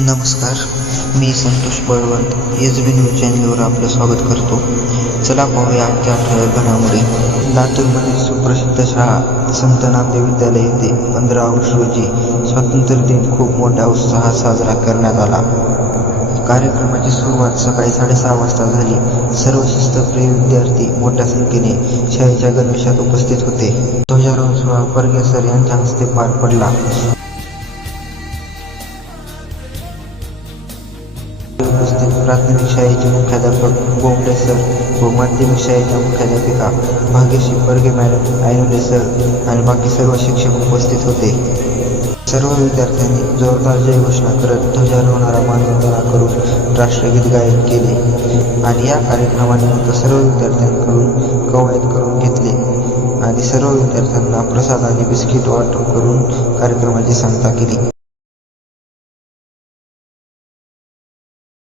नमस्कार मी Santosh Balwant S B news चॅनलवर आपलं स्वागत करतो. चला पाहूया आजच्या ठळक घडामोडी लातूरमधील सुप्रसिद्ध शाळा संत नामदेव विद्यालय येथे पंधरा ऑगस्ट रोजी स्वातंत्र्य दिन खूप मोठ्या उत्साहात साजरा करण्यात आला. कार्यक्रमाची सुरुवात सकाळी साडेसहा वाजता झाली. सर्व शिस्तप्रिय विद्यार्थी मोठ्या संख्येने शाळेच्या गणवेशात उपस्थित होते. ध्वजारोहण सोहळा परगेसर यांच्या हस्ते पार पडला. उपस्थित प्राथमिक शाळेचे मुख्याध्यापक बोंबडे सर व माध्यमिक शाळेच्या मुख्याध्यापिका भाग्यश्री बर्गे मॅडम आयनुले सर आणि बाकी सर्व शिक्षक उपस्थित होते. सर्व विद्यार्थ्यांनी जोरदार जयघोषणा करत ध्वजारोहणारा मानवंदना करून राष्ट्रगीत गायन केले आणि या कार्यक्रमानिमित्त सर्व विद्यार्थ्यांकडून कवायत करून घेतले आणि सर्व विद्यार्थ्यांना प्रसाद आणि बिस्किट वाटप करून कार्यक्रमाची सांगता केली.